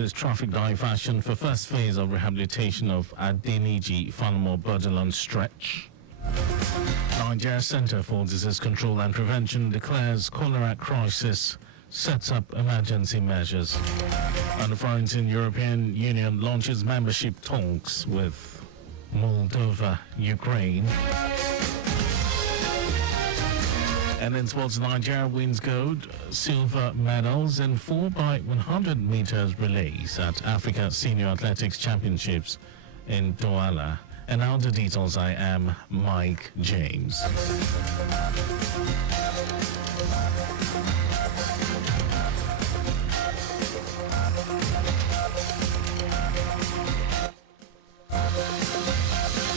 There's traffic diversion for first phase of rehabilitation of Adeniji Falmo Borderland stretch. Nigeria Center for Disease Control and Prevention declares cholera crisis, sets up emergency measures. And the front in European Union launches membership talks with Moldova, Ukraine. And in sports, Nigeria wins gold, silver medals in 4x100 meters relays at Africa Senior Athletics Championships in Douala. And now the details. I am Mike James.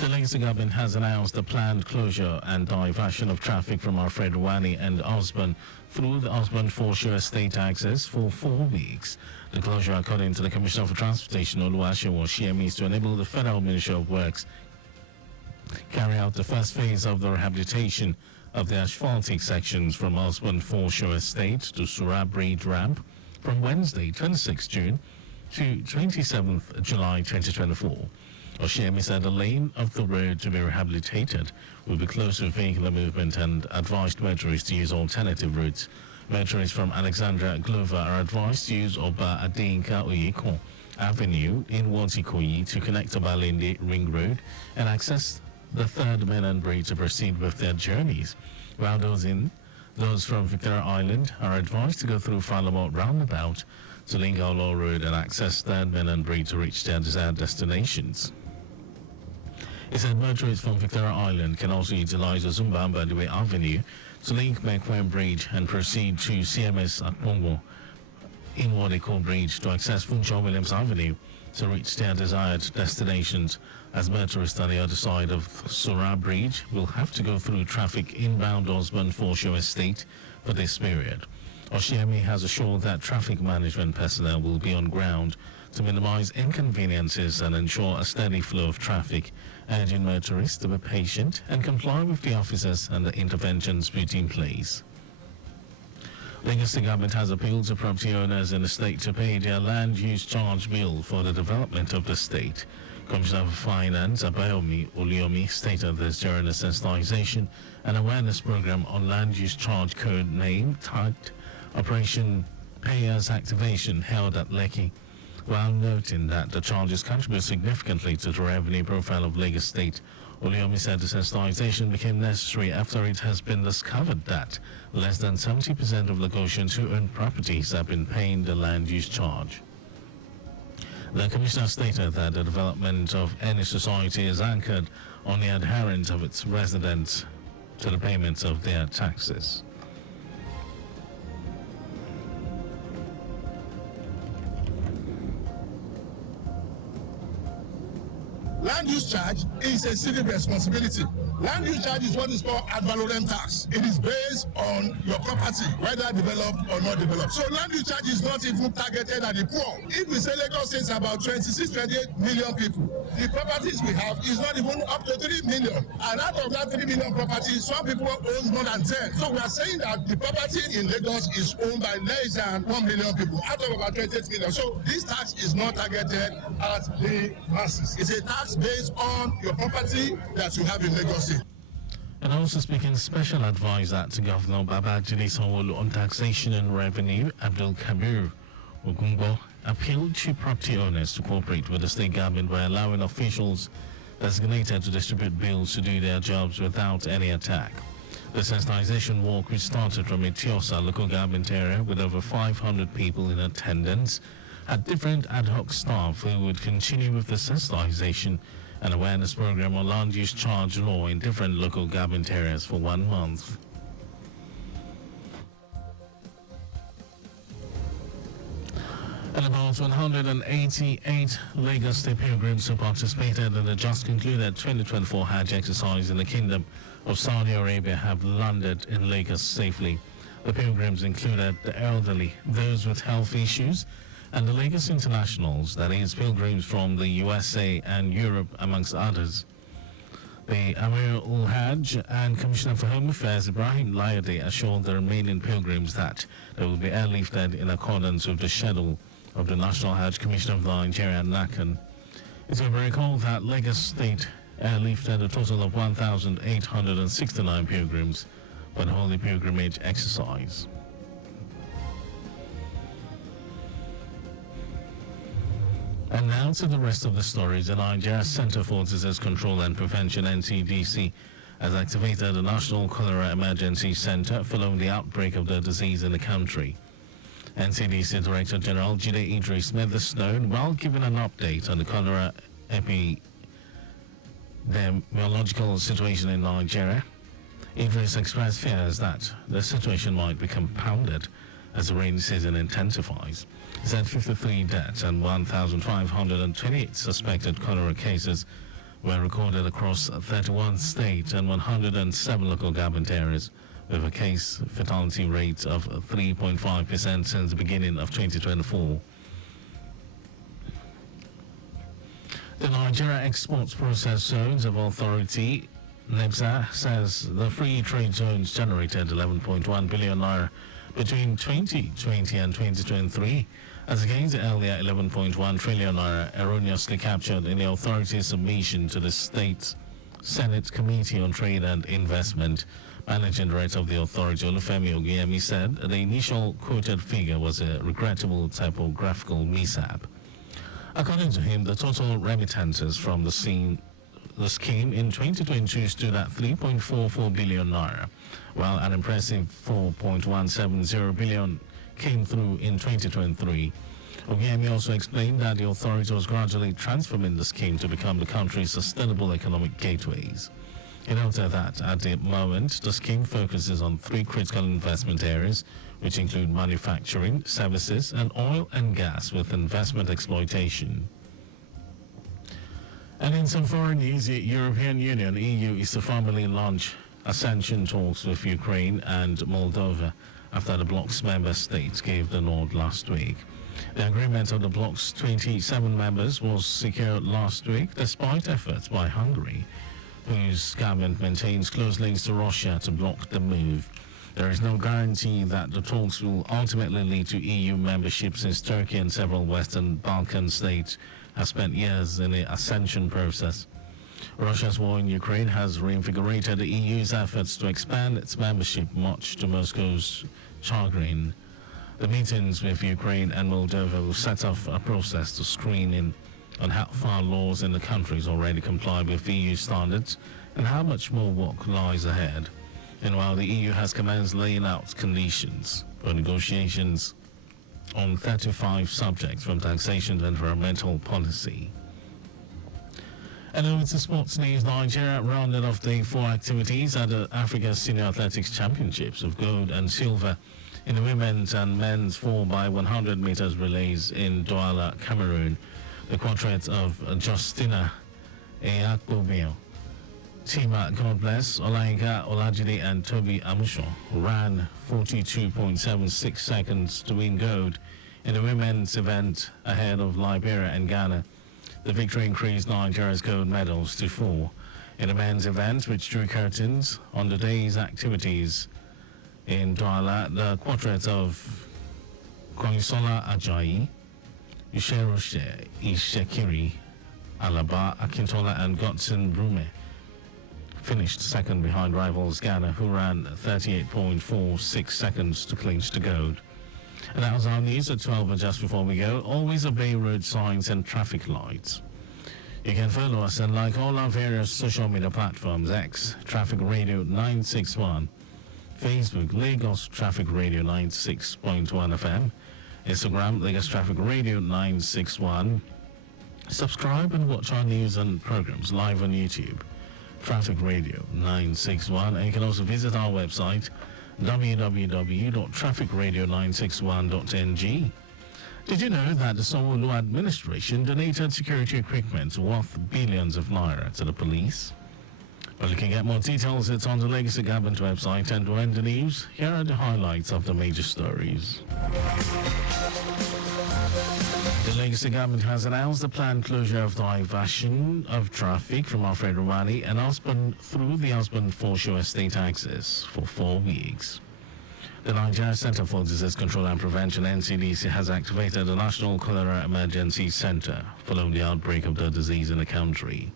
The Lagos government has announced the planned closure and diversion of traffic from Alfred Wani and Osborn through the Osborn Foreshore Estate access for 4 weeks. The closure, according to the Commissioner for Transportation, Oluwaseun Oshiyemi, is to enable the Federal Ministry of Works carry out the first phase of the rehabilitation of the asphaltic sections from Osborn Foreshore Estate to Surah Bridge Ramp from Wednesday, 26 June to 27th July 2024. Oshiyemi said the lane of the road to be rehabilitated will be closed to vehicular movement and advised motorists to use alternative routes. Motorists from Alexandra Glover are advised to use Oba Adeyinka Oyeko Avenue in Wotikoyi to connect to Balinde Ring Road and access the third mainland bridge to proceed with their journeys, while those from Victoria Island are advised to go through Falamo roundabout to Lingaolo Road and access third mainland bridge to reach their desired destinations. He said motorists from Victoria Island can also utilize Ozumba Mbadiwe Avenue to link Mekwen Bridge and proceed to CMS Akpongo in Wadiko Bridge to access Funchal Williams Avenue to reach their desired destinations, as motorists on the other side of Surah Bridge will have to go through traffic inbound Osborn Foreshore Estate for this period. Oshiyemi has assured that traffic management personnel will be on ground to minimize inconveniences and ensure a steady flow of traffic, urging motorists to be patient and comply with the officers and the interventions put in place. Lagos government has appealed to property owners in the state to pay their land use charge bill for the development of the state. Commissioner for Finance Abayomi Oliomi stated this during a sensitization and awareness program on land use charge code name tagged Operation Payers Activation held at Lekki, while noting that the charges contribute significantly to the revenue profile of Lagos State. Oliomi said the sensitization became necessary after it has been discovered that less than 70% of Lagosians who own properties have been paying the land use charge. The Commissioner stated that the development of any society is anchored on the adherence of its residents to the payments of their taxes. Land use charge is a civic responsibility. Land use charge is what is called ad valorem tax. It is based on your property, whether developed or not developed. So land use charge is not even targeted at the poor. If we say Lagos is about 26-28 million people, the properties we have is not even up to 3 million. And out of that 3 million properties, some people own more than 10. So we are saying that the property in Lagos is owned by less than 1 million people, out of about 28 million. So this tax is not targeted at the masses. It's a tax based on your property that you have in Lagos State. And also speaking, special advisor to Governor Babajide Sanwo-Olu on taxation and revenue, Abdul Kabir Ogungbo, appealed to property owners to cooperate with the state government by allowing officials designated to distribute bills to do their jobs without any attack. The sensitization walk, which started from Etiosa local government area with over 500 people in attendance, had different ad hoc staff who would continue with the sensitization and awareness program on land use charge law in different local government areas for 1 month. And about 188 Lagos State pilgrims who participated in the just concluded 2024 Hajj exercise in the Kingdom of Saudi Arabia have landed in Lagos safely. The pilgrims included the elderly, those with health issues, and the Lagos internationals, that is, pilgrims from the USA and Europe, amongst others. The Amir ul Hajj and Commissioner for Home Affairs Ibrahim Layade assured the remaining pilgrims that they will be airlifted in accordance with the schedule of the National Hajj Commission of Nigeria, NACAN. It will be recalled that Lagos State airlifted a total of 1,869 pilgrims for the Holy Pilgrimage exercise. And now to the rest of the stories. The Nigeria Center for Disease Control and Prevention, NCDC, has activated the National Cholera Emergency Center following the outbreak of the disease in the country. NCDC Director General Jide Idris made this known while giving an update on the cholera epidemiological situation in Nigeria. Idris expressed fears that the situation might be compounded as the rainy season intensifies. He said 53 deaths and 1,528 suspected cholera cases were recorded across 31 states and 107 local government areas, with a case fatality rate of 3.5% since the beginning of 2024. The Nigeria Exports Process Zones of Authority, NEPZA, says the free trade zones generated 11.1 billion naira between 2020 and 2023, as against the earlier 11.1 trillion naira erroneously captured in the authority's submission to the State Senate Committee on Trade and Investment. Managing Director of the authority, Olufemi Oguyemi, said the initial quoted figure was a regrettable typographical mishap. According to him, the total remittances from the scheme in 2022 stood at 3.44 billion naira, while an impressive 4.170 billion came through in 2023. Oguyemi also explained that the authority was gradually transforming the scheme to become the country's sustainable economic gateways. He noted that at the moment, the scheme focuses on 3 critical investment areas, which include manufacturing, services, and oil and gas with investment exploitation. And in some foreign news, the European Union, EU, is to formally launch accession talks with Ukraine and Moldova after the bloc's member states gave the nod last week. The agreement of the bloc's 27 members was secured last week despite efforts by Hungary, whose government maintains close links to Russia, to block the move. There is no guarantee that the talks will ultimately lead to EU membership, since Turkey and several Western Balkan states have spent years in the accession process. Russia's war in Ukraine has reinvigorated the EU's efforts to expand its membership, much to Moscow's chagrin. The meetings with Ukraine and Moldova will set off a process to screen in on how far laws in the countries already comply with EU standards and how much more work lies ahead. And while the EU has commenced laying out conditions for negotiations on 35 subjects, from taxation to environmental policy. And over to sports news. Nigeria rounded off day 4 activities at the Africa Senior Athletics Championships of gold and silver in the women's and men's 4x100 meters relays in Douala, Cameroon. The quartet of Justina Eyakbobio, Tima Godbless, Olayinka Olajide and Toby Amusho ran 42.76 seconds to win gold in the women's event ahead of Liberia and Ghana. The victory increased Nigeria's gold medals to 4. In the men's event, which drew curtains on the day's activities in Douala, the quartet of Konyisola Ajayi, Usheroshe Ishekiri, Alaba Akintola and Godson Brume finished second behind rivals Ghana, who ran 38.46 seconds to clinch the gold. And that was our news at 12. But just before we go, always obey road signs and traffic lights. You can follow us and like all our various social media platforms: X, Traffic Radio 961, Facebook, Lagos Traffic Radio 96.1 FM, Instagram, Lagos Traffic Radio 961. Subscribe and watch our news and programs live on YouTube, Traffic Radio 961. And you can also visit our website, www.trafficradio961.ng. Did you know that the Sanwo-Olu administration donated security equipment worth billions of naira to the police? Well, you can get more details. It's on the Legacy Government website. And to end the news, here are the highlights of the major stories. The Legacy Government has announced the planned closure of diversion of traffic from Alfred and Osborne through the Osborne Foreshore Estate access for 4 weeks. The Nigeria Center for Disease Control and Prevention, NCDC, has activated the National Cholera Emergency Center following the outbreak of the disease in the country.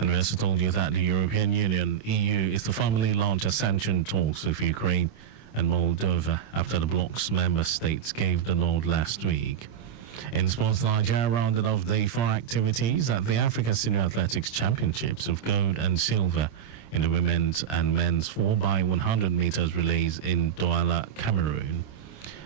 And we also told you that the European Union, EU, is to formally launch ascension talks with Ukraine and Moldova after the bloc's member states gave the nod last week. In sports, Nigeria rounded off the 4 activities at the Africa Senior Athletics Championships of gold and silver in the women's and men's 4x100 meters relays in Douala, Cameroon.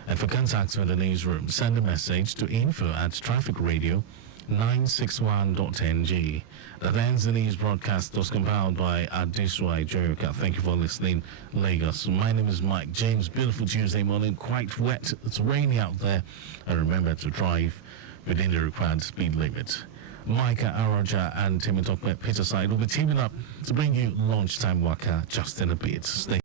And for contacts with the newsroom, send a message to info@trafficradio961.ng. That ends the news broadcast. Was compiled by Adesua Joyoka. Thank you for listening, Lagos. My name is Mike James. Beautiful Tuesday morning, quite wet. It's rainy out there. And remember to drive within the required speed limit. Micah Araja and Timotokwe Peterside will be teaming up to bring you lunchtime waka just in a bit. Stay